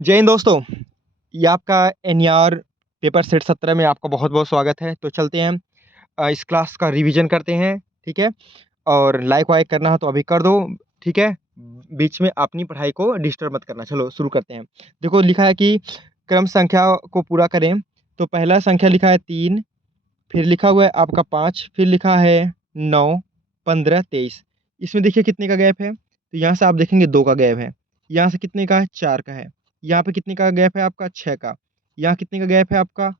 जय हिंद दोस्तों। ये आपका एनईआर पेपर सेट 17 में आपका बहुत बहुत स्वागत है। तो चलते हैं इस क्लास का रिवीजन करते हैं। ठीक है, और लाइक वाइक करना हो तो अभी कर दो। ठीक है, बीच में अपनी पढ़ाई को डिस्टर्ब मत करना। चलो शुरू करते हैं। देखो लिखा है कि क्रम संख्या को पूरा करें। तो पहला संख्या लिखा है 3, फिर लिखा हुआ है आपका 5, फिर लिखा है 9, 15, 23। इसमें देखिए कितने का गैप है। तो यहाँ से आप देखेंगे 2 का गैप है। यहाँ से कितने का है, 4 का है। यहाँ पे कितने का गैप है आपका, 6 का। यहाँ कितने का गैप है आपका,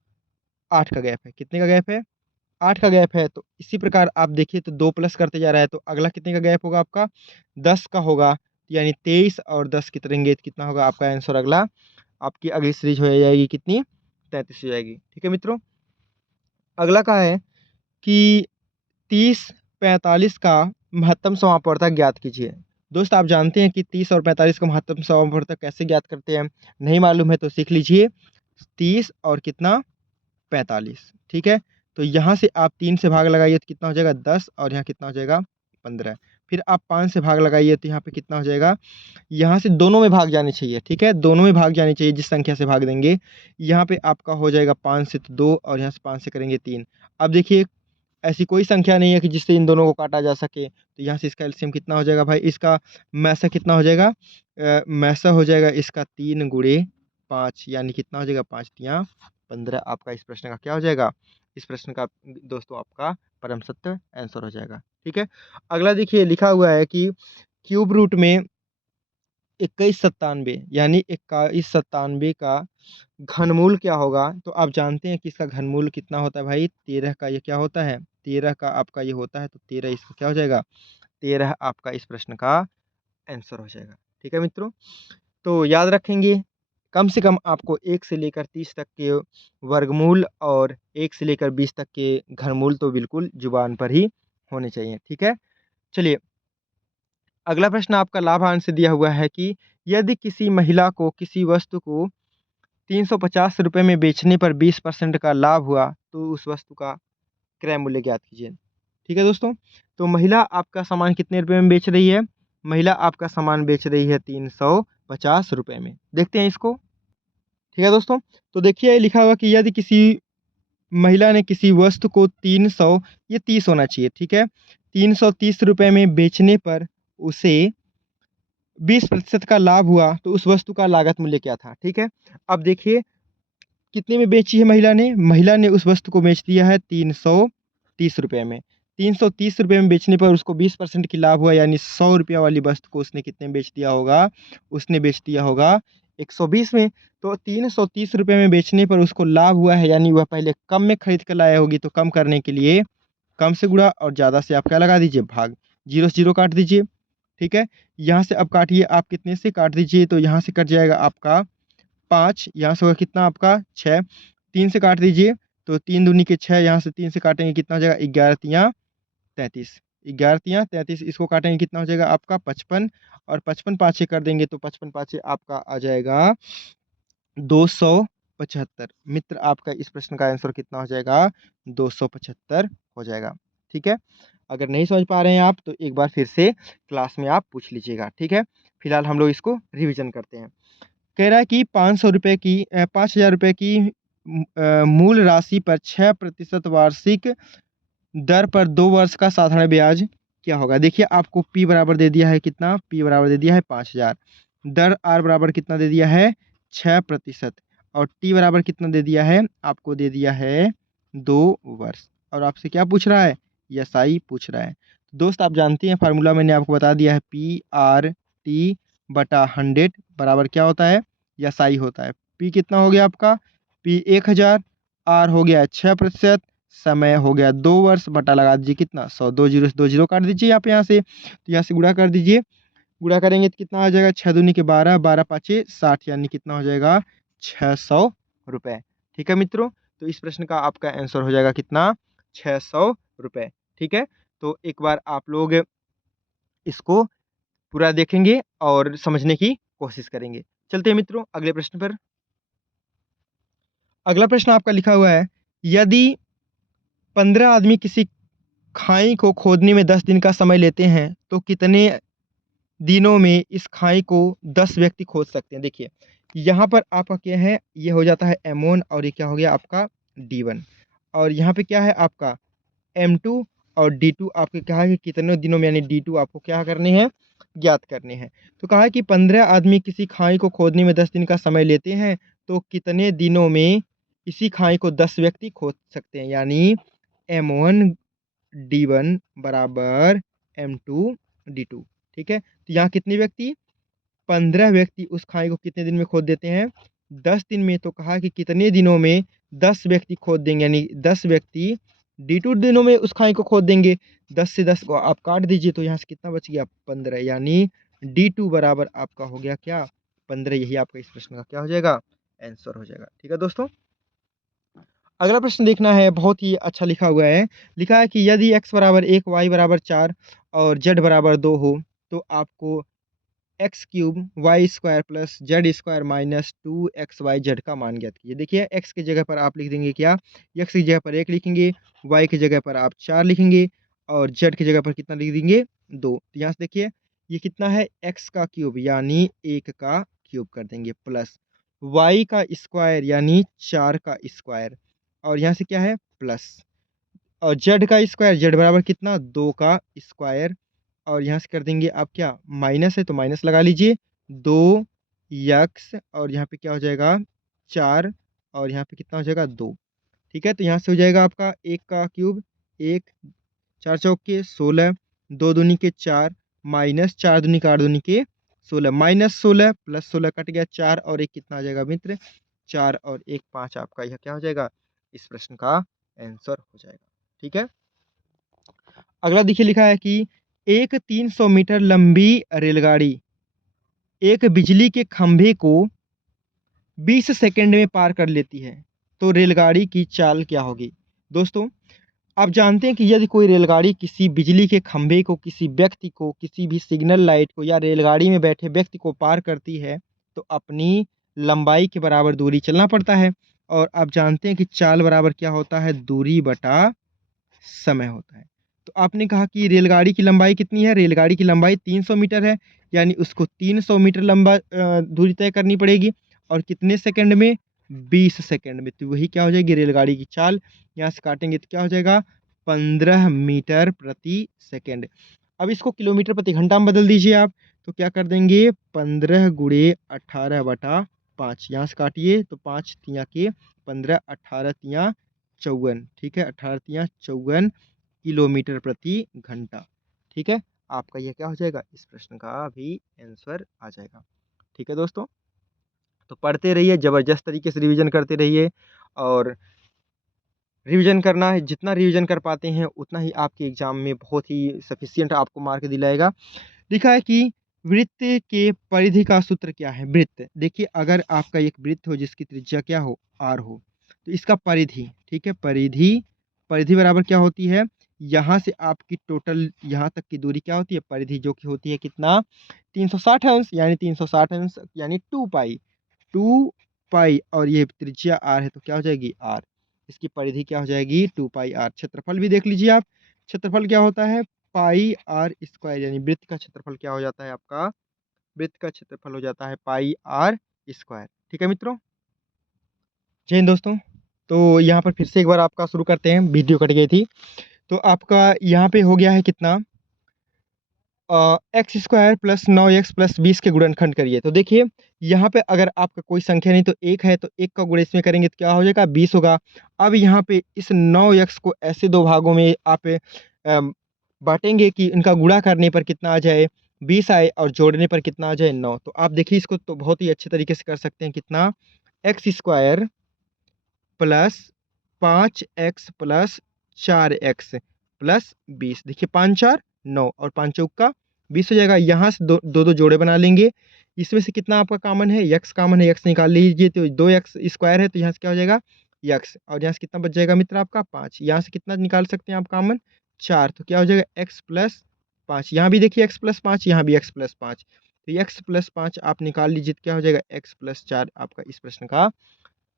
8 का गैप है। कितने का गैप है, 8 का गैप है। तो इसी प्रकार आप देखिए तो 2 प्लस करते जा रहा है, तो अगला कितने का गैप होगा आपका, 10 का होगा। यानी 23 और 10 कितने, कितना होगा आपका आंसर। अगला आपकी अगली सीरीज हो जाएगी कितनी, 33 हो जाएगी। ठीक है मित्रों, अगला का है कि 30-45 का महत्तम समापवर्तक ज्ञात कीजिए। दोस्त आप जानते हैं कि 30 और 45 का महत्तम समापवर्तक कैसे ज्ञात करते हैं, नहीं मालूम है तो सीख लीजिए। 30 और कितना, 45। ठीक है, तो यहाँ से आप 3 से भाग लगाइए तो कितना हो जाएगा 10, और यहाँ कितना हो जाएगा 15। फिर आप 5 से भाग लगाइए तो यहाँ पे कितना हो जाएगा, यहाँ से दोनों में भाग जाने चाहिए। ठीक है, दोनों में भाग जाने चाहिए, जिस संख्या से भाग देंगे। यहाँ पे आपका हो जाएगा 5 से तो 2, और यहाँ से 5 से करेंगे 3। अब देखिए ऐसी कोई संख्या नहीं है कि जिससे इन दोनों को काटा जा सके। तो यहाँ से इसका एलसीएम कितना हो जाएगा भाई, इसका मैसा कितना हो जाएगा, मैसा हो जाएगा इसका 3 गुणे 5, यानी कितना हो जाएगा 5 तियाँ 15। आपका इस प्रश्न का क्या हो जाएगा, इस प्रश्न का दोस्तों आपका परम सत्य आंसर हो जाएगा। ठीक है, अगला देखिए लिखा हुआ है कि क्यूब रूट में 2197 यानी 2197 का घनमूल क्या होगा। तो आप जानते हैं कि इसका घनमूल कितना होता है भाई, 13 का। ये क्या होता है, 13 का आपका ये होता है। तो 13 इसका क्या हो जाएगा, 13 आपका इस प्रश्न का आंसर हो जाएगा। ठीक है मित्रों, तो याद रखेंगे कम से कम आपको 1 से लेकर 30 तक के वर्गमूल और 1 से लेकर 20 तक के घनमूल तो बिल्कुल जुबान पर ही होने चाहिए। ठीक है, चलिए अगला प्रश्न आपका लाभांश से दिया हुआ है कि यदि किसी महिला को किसी वस्तु को 350 रुपये में बेचने पर 20% का लाभ हुआ तो उस वस्तु का क्रय मूल्य ज्ञात कीजिए। ठीक है दोस्तों, तो महिला आपका सामान कितने रुपए में बेच रही है, महिला आपका सामान बेच रही है 350 रुपये में। देखते हैं इसको। ठीक है दोस्तों, तो देखिए लिखा हुआ कि यदि किसी महिला ने किसी वस्तु को 300, ये 30 होना चाहिए। ठीक है, 330 रुपये में बेचने पर उसे 20% का लाभ हुआ तो उस वस्तु का लागत मूल्य क्या था। ठीक है, अब देखिए कितने में बेची है महिला ने, महिला ने उस वस्तु को बेच दिया है 330 रुपये में। 330 रुपये में बेचने पर उसको 20% की लाभ हुआ, यानी 100 रुपया वाली वस्तु को उसने कितने में बेच दिया होगा, उसने बेच दिया होगा 120 में। तो 330 रुपये में बेचने पर उसको लाभ हुआ है, यानी वह पहले कम में खरीद कर लाया होगी। तो कम करने के लिए कम से गुणा और ज़्यादा से आप क्या लगा दीजिए, भाग। जीरो से जीरो काट दीजिए। ठीक है, यहाँ से अब काटिए, आप कितने से काट दीजिए, तो यहाँ से कट जाएगा आपका 5, यहाँ से होगा कितना आपका 6। 3 से काट दीजिए तो 3 दूनी के 6, यहाँ से 3 से काटेंगे कितना हो जाएगा, 11 तियाँ 33। 11 तियाँ 33, इसको काटेंगे कितना हो जाएगा आपका 55, और 55 5 से कर देंगे तो 55 5 से आपका आ जाएगा 275। मित्र आपका इस प्रश्न का आंसर कितना हो जाएगा, 275 हो जाएगा। ठीक है, अगर नहीं समझ पा रहे हैं आप तो एक बार फिर से क्लास में आप पूछ लीजिएगा। ठीक है, फिलहाल हम लोग इसको रिविजन करते हैं। कह रहा है कि 500 रुपये की 5000 रुपये की मूल राशि पर 6% वार्षिक दर पर 2 वर्ष का साधारण ब्याज क्या होगा। देखिए आपको P बराबर दे दिया है कितना, P बराबर दे दिया है 5000, दर R बराबर कितना दे दिया है 6%, और T बराबर कितना दे दिया है, आपको दे दिया है 2 वर्ष। और आपसे क्या पूछ रहा है, SI पूछ रहा है। दोस्त आप जानते हैं फार्मूला मैंने आपको बता दिया है, PR/T/100 बराबर क्या होता है, SI होता है। P कितना हो गया आपका, P 1000, R हो गया 6%, समय हो गया 2 वर्ष, बटा लगा दीजिए कितना 100, 2 जीरो से 2 जीरो काट दीजिए आप यहाँ से, तो यहाँ से गुणा कर दीजिए। गुणा करेंगे तो कितना आ जाएगा, 6 दूनी के 12, 12 पाँचे 60, यानी कितना हो जाएगा 600 रुपये। ठीक है मित्रों, तो इस प्रश्न का आपका आंसर हो जाएगा कितना, 600 रुपये। ठीक है, तो एक बार आप लोग इसको पूरा देखेंगे और समझने की कोशिश करेंगे। चलते हैं मित्रों अगले प्रश्न पर। अगला प्रश्न आपका लिखा हुआ है, यदि 15 आदमी किसी खाई को खोदने में 10 दिन का समय लेते हैं तो कितने दिनों में इस खाई को 10 व्यक्ति खोद सकते हैं। देखिए, यहाँ पर आपका क्या है, ये हो जाता है M1 और ये क्या हो गया आपका D1 और यहाँ पे क्या है आपका M2 और D2 आपके कहा है कि कितने दिनों में यानी D2 आपको क्या करने हैं, ज्ञात करने हैं। तो कहा है कि 15 आदमी किसी खाई को खोदने में 10 दिन का समय लेते हैं, तो कितने दिनों में इसी खाई को 10 व्यक्ति खोद सकते हैं, यानी M1 D1 बराबर M2 D2। ठीक है, तो यहाँ कितने व्यक्ति, 15 व्यक्ति उस खाई को कितने दिन में खोद देते हैं, 10 दिन में। तो कहा कि कितने दिनों में 10 व्यक्ति खोद देंगे, यानी 10 व्यक्ति D2 दिनों में उस खाई को खोद देंगे। 10 से 10 को आप काट दीजिए तो यहाँ से कितना बच गया, 15, यानी D2 बराबर आपका हो गया क्या, 15। यही आपका इस प्रश्न का क्या हो जाएगा, आंसर हो जाएगा। ठीक है दोस्तों, अगला प्रश्न देखना है, बहुत ही अच्छा लिखा हुआ है। लिखा है कि यदि x बराबर 1, y बराबर 4 और z बराबर 2 हो, तो आपको x cube y square plus z square minus 2xyz का मान ज्ञात कीजिए। देखिए, एक्स की जगह पर आप लिख देंगे क्या, एक्स की जगह पर 1 लिखेंगे, वाई की जगह पर आप 4 लिखेंगे और जेड की जगह पर कितना लिख देंगे, 2। तो यहाँ से देखिए ये कितना है, एक्स का क्यूब यानी 1 का क्यूब कर देंगे प्लस वाई का स्क्वायर यानी 4 का स्क्वायर और यहाँ से क्या है प्लस और जेड का स्क्वायर, जेड बराबर कितना, 2 का स्क्वायर और यहाँ से कर देंगे आप क्या, माइनस है तो माइनस लगा लीजिए, 2 यक्स और यहाँ पे क्या हो जाएगा 4 और यहाँ पे कितना हो जाएगा 2। ठीक है, तो यहाँ से हो जाएगा आपका 1 का क्यूब, 1 4 चौके 16, 2 दूनी के 4 माइनस 4 दूनी के 8 दूनी के 16 माइनस 16 प्लस 16 कट गया 4 और 1 कितना आ जाएगा मित्र, 4 और 1 5 आपका यह क्या हो जाएगा, इस प्रश्न का आंसर हो जाएगा। ठीक है, अगला देखिए लिखा है कि एक 300 मीटर लंबी रेलगाड़ी एक बिजली के खंभे को 20 सेकंड में पार कर लेती है, तो रेलगाड़ी की चाल क्या होगी। दोस्तों, आप जानते हैं कि यदि कोई रेलगाड़ी किसी बिजली के खंभे को, किसी व्यक्ति को, किसी भी सिग्नल लाइट को या रेलगाड़ी में बैठे व्यक्ति को पार करती है, तो अपनी लंबाई के बराबर दूरी चलना पड़ता है। और आप जानते हैं कि चाल बराबर क्या होता है, दूरी बटा समय होता है। तो आपने कहा कि रेलगाड़ी की लंबाई कितनी है, रेलगाड़ी की लंबाई 300 मीटर है, यानी उसको 300 मीटर लंबा दूरी तय करनी पड़ेगी और कितने सेकंड में, 20 सेकंड में। तो वही क्या हो जाएगी रेलगाड़ी की चाल, यहाँ से काटेंगे तो क्या हो जाएगा 15 मीटर प्रति सेकंड। अब इसको किलोमीटर प्रति घंटा में बदल दीजिए आप, तो क्या कर देंगे 15 गुणे 18 बटा 5, यहाँ से काटिए तो 5 तिया के 15, 18 तिया 54। ठीक है, 18 तिया 54 किलोमीटर प्रति घंटा। ठीक है, आपका यह क्या हो जाएगा, इस प्रश्न का भी आंसर आ जाएगा। ठीक है दोस्तों, तो पढ़ते रहिए, ज़बरदस्त तरीके से रिवीजन करते रहिए और रिवीजन करना है, जितना रिवीजन कर पाते हैं उतना ही आपके एग्जाम में बहुत ही सफिशिएंट आपको मार्क दिलाएगा। लिखा है कि वृत्त के परिधि का सूत्र क्या है। वृत्त, देखिए अगर आपका एक वृत्त हो जिसकी त्रिज्या क्या हो, आर हो, तो इसका परिधि, ठीक है, परिधि, परिधि बराबर क्या होती है, यहाँ से आपकी टोटल यहाँ तक की दूरी क्या होती है, परिधि, जो कि होती है कितना 360 अंश, यानी 360 अंश यानी 2 पाई, 2 पाई और ये त्रिज्या आर है तो क्या हो जाएगी आर, इसकी परिधि क्या हो जाएगी 2 पाई आर। क्षेत्रफल भी देख लीजिए आप, क्षेत्रफल क्या होता है पाई आर स्क्वायर, यानी वृत्त का क्षेत्रफल क्या हो जाता है आपका, वृत्त का क्षेत्रफल हो जाता है पाई आर स्क्वायर। ठीक है मित्रों, जय हिंद दोस्तों। तो यहाँ पर फिर से एक बार आपका शुरू करते हैं, वीडियो कट गई थी। तो आपका यहाँ पे हो गया है कितना, x square plus 9x plus 20 के गुणनखंड करिए। तो देखिए यहाँ पे अगर आपका कोई संख्या नहीं तो एक है, तो एक का गुणा इसमें करेंगे तो क्या हो जाएगा 20 होगा। अब यहाँ पे इस 9x को ऐसे दो भागों में आप बांटेंगे कि इनका गुणा करने पर कितना आ जाए 20 आए और जोड़ने पर कितना आ जाए 9। तो आप देखिए इसको तो बहुत ही अच्छे तरीके से कर सकते हैं, कितना x square plus 5x plus 4x plus 20, देखिए 5 4 9 और 5 चौक का 20 हो जाएगा। यहाँ से दो दो जोड़े बना लेंगे, इसमें से कितना आपका कॉमन है, x कॉमन है, x निकाल लीजिए तो 2x स्क्वायर है, तो यहाँ से क्या हो जाएगा x और यहाँ से कितना बच जाएगा मित्र आपका 5। यहाँ से कितना निकाल सकते हैं आप कॉमन 4, तो क्या हो जाएगा x प्लस 5, यहाँ भी देखिए x प्लस 5, यहाँ भी x प्लस 5, तो x प्लस 5 आप निकाल लीजिए तो क्या हो जाएगा x प्लस 4 आपका इस प्रश्न का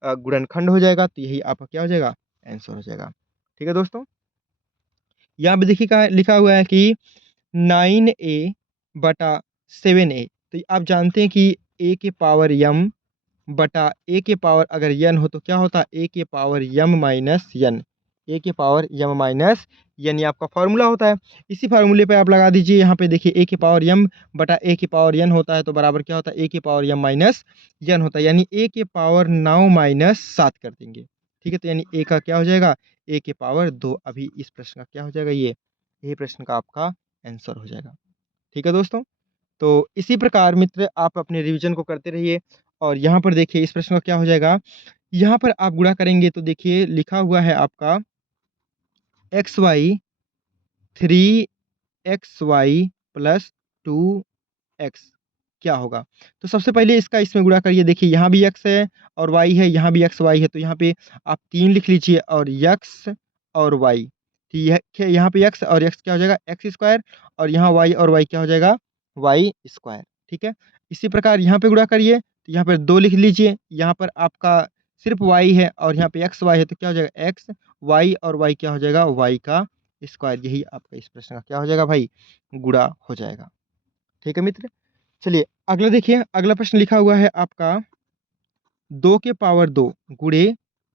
गुणनखंड हो जाएगा। तो यही आपका क्या हो जाएगा आंसर हो जाएगा। ठीक है दोस्तों, यहाँ पे देखिए क्या लिखा हुआ है कि 9a बटा 7a। तो आप जानते हैं कि a के पावर m बटा a के पावर अगर n हो तो क्या होता है, a के power m minus n, a के पावर m माइनस n, ये आपका फार्मूला होता है। इसी फार्मूले पे आप लगा दीजिए, यहाँ पे देखिए a के पावर m बटा a के पावर n होता है तो बराबर क्या होता है, a के पावर m माइनस n होता है, यानी a के पावर 9 माइनस 7 कर देंगे। ठीक है, तो यानी a का क्या हो जाएगा, a के पावर 2। अभी इस प्रश्न का क्या हो जाएगा, ये प्रश्न का आपका आंसर हो जाएगा। ठीक है दोस्तों, तो इसी प्रकार मित्र आप अपने रिवीजन को करते रहिए। और यहाँ पर देखिए इस प्रश्न का क्या हो जाएगा, यहाँ पर आप गुणा करेंगे तो देखिए लिखा हुआ है आपका x Y 3xy plus 2x क्या होगा। तो सबसे पहले इसका इसमें गुणा करिए, देखिए यहाँ भी x है और y है, यहाँ भी x y है, तो यहाँ पे आप 3 लिख लीजिए और x और y। तो यहाँ पे x और x क्या हो जाएगा, एक्स स्क्वायर, और यहाँ y और y क्या हो जाएगा, y स्क्वायर। ठीक है, इसी प्रकार यहाँ पे गुणा करिए तो यहाँ पर 2 लिख लीजिए, यहाँ पर आपका सिर्फ y है और यहाँ पे x y है तो क्या हो जाएगा, x y और y क्या हो जाएगा, y का स्क्वायर। यही आपका इस प्रश्न का क्या हो जाएगा भाई, गुणा हो जाएगा। ठीक है मित्र, चलिए अगला देखिए, अगला प्रश्न लिखा हुआ है आपका 2 के पावर 2 गुणे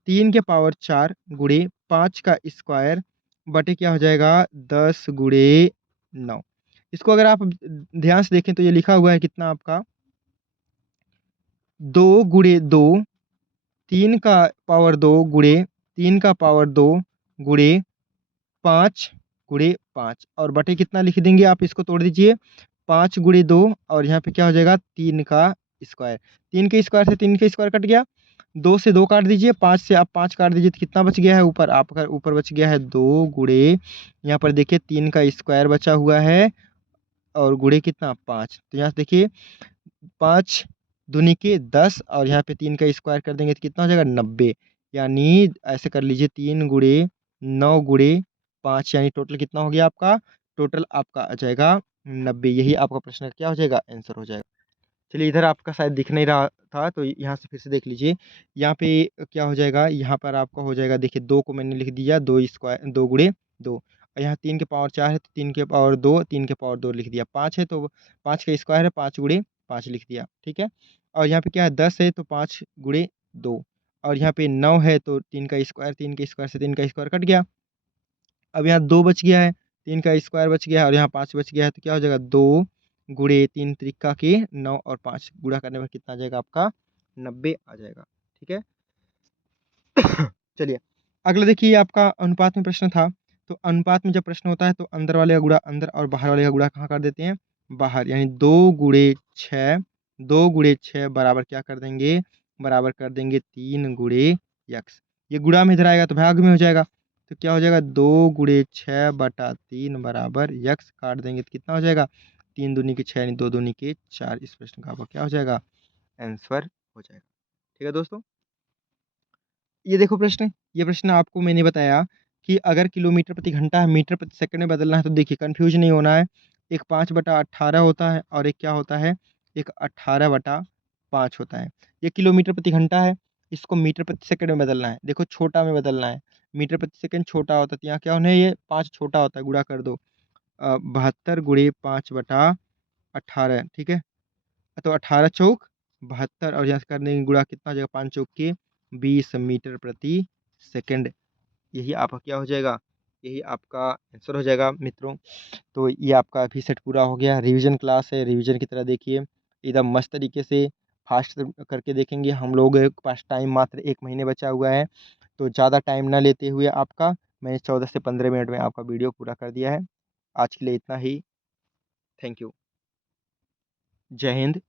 3 के पावर 4 गुणे 5 का स्क्वायर बटे क्या हो जाएगा, 10 गुणे 9। इसको अगर आप ध्यान से देखें तो ये लिखा हुआ है कितना आपका 2 गुणे 2, 3 का पावर 2 गुणे 3 का पावर 2 गुणे 5 गुणे 5 और बटे कितना लिख देंगे आप, इसको तोड़ दीजिए, 5 गुणे 2 और यहाँ पे क्या हो जाएगा 3 का स्क्वायर। 3 के स्क्वायर से 3 का स्क्वायर कट गया, 2 से 2 काट दीजिए, 5 से आप 5 काट दीजिए तो कितना बच गया है, ऊपर आपका ऊपर बच गया है 2 गुणे, यहाँ पर देखिए 3 का स्क्वायर बचा हुआ है और गुणे कितना 5। तो यहाँ से देखिए 5 दूनी के 10 और यहाँ पे 3 का स्क्वायर कर देंगे तो कितना हो जाएगा 90। यानी ऐसे कर लीजिए 3 गुणे 9 गुणे 5, यानी टोटल कितना हो गया आपका, टोटल आपका आ जाएगा 90। यही आपका प्रश्न का क्या हो जाएगा, आंसर हो जाएगा। चलिए इधर आपका शायद दिख नहीं रहा था तो यहाँ से फिर से देख लीजिए, यहाँ पे क्या हो जाएगा, यहाँ पर आपका हो जाएगा, देखिए 2 को मैंने लिख दिया 2 स्क्वायर 2 गुणे 2, और यहाँ 3 के पावर 4 है तो 3 के पावर 2, 3 के पावर 2 लिख दिया, 5 है तो 5 का स्क्वायर है 5 गुणे 5 लिख दिया। ठीक है, और यहाँ पे क्या है 10 है तो 5 गुणे 2, और यहाँ पे 9 है तो 3 का स्क्वायर, 3 के स्क्वायर से 3 का स्क्वायर कट गया, अब यहाँ 2 बच गया है, 3 का स्क्वायर बच गया है और यहाँ 5 बच गया है तो क्या हो जाएगा 2 गुणे 3 त्रिका के 9 और 5 गुणा करने पर कितना आ जाएगा आपका 90 आ जाएगा। ठीक है, चलिए अगला देखिए आपका अनुपात में प्रश्न था। तो अनुपात में जब प्रश्न होता है तो अंदर वाले का गुणा अंदर और बाहर वाले का गुणा कहाँ कर देते हैं, बाहर, यानी 2 गुणे 6 बराबर क्या कर देंगे, बराबर कर देंगे 3 गुणे यक्स। ये गुणा में इधर आएगा तो भाग में हो जाएगा, तो क्या हो जाएगा 2 गुणे 6 बटा 3 बराबर यक्स, काट देंगे तो कितना हो जाएगा 3 दूनी के 6 यानी 2 दूनी के 4। इस प्रश्न का आपका क्या हो जाएगा, आंसर हो जाएगा। ठीक है दोस्तों, ये देखो प्रश्न, ये प्रश्न आपको मैंने बताया कि अगर किलोमीटर प्रति घंटा मीटर प्रति सेकंड में बदलना है तो देखिए कंफ्यूज नहीं होना है। एक 5/18 होता है और एक क्या होता है, एक 18/5 होता है। ये किलोमीटर प्रति घंटा है, इसको मीटर प्रति सेकंड में बदलना है, देखो छोटा में बदलना है, मीटर प्रति सेकंड छोटा होता है तो यहाँ क्या होना है, ये 5 छोटा होता है, गुणा कर दो 72 गुणे 5/18। ठीक है, तो 18 चौक 72 और यहाँ से करने की गुणा कितना हो जाएगा 5 चौक के 20 मीटर प्रति सेकंड। यही आपका क्या हो जाएगा, यही आपका आंसर हो जाएगा मित्रों। तो ये आपका अभी सेट पूरा हो गया, रिवीजन क्लास है, रिवीजन की तरह देखिए एकदम मस्त तरीके से फास्ट करके देखेंगे हम लोग। के पास टाइम मात्र 1 महीने बचा हुआ है, तो ज़्यादा टाइम ना लेते हुए आपका मैंने 14 से 15 मिनट में आपका वीडियो पूरा कर दिया है। आज के लिए इतना ही, थैंक यू, जय हिंद।